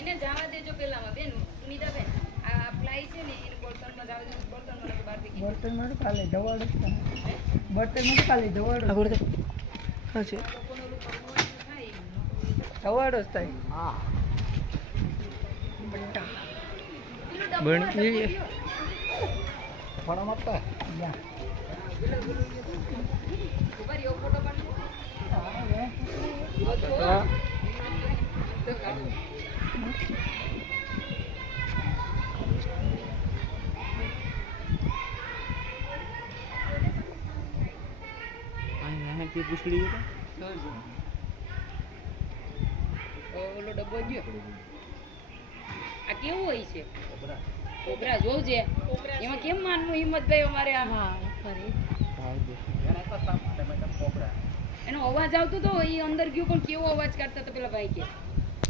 એને જવા દેજો પેલામાં બેન સુનિતાબેન આ અપ્લાય છે ને એને બર્તનમાં જવા દેજો બર્તનમાં તો બહાર દેખી બર્તનમાં કાલે જવાડ બર્તનમાં કાલે જવાડ આગળ હા છે લોકોનું ઓલું કરવું હોય તો થાય એમ. જવાડ જ થાય હા પેલું ડબ્બો બન ડબ્બો એ લ્યો. ફોટો મારતા યા ઉભા રહ્યો, ફોટો પાડજો. હા તો કાઢો. આ કે પૂછડી ઓલો ડબ્બો ગયો આ કેવું હોય છે કોબરા જોજે એમાં કેમ માનવું હિંમતભાઈ અમારે આ એનો અવાજ આવતો તો એ અંદર ગયો પણ કેવો અવાજ કાઢતા હતા પેલા ભાઈ કે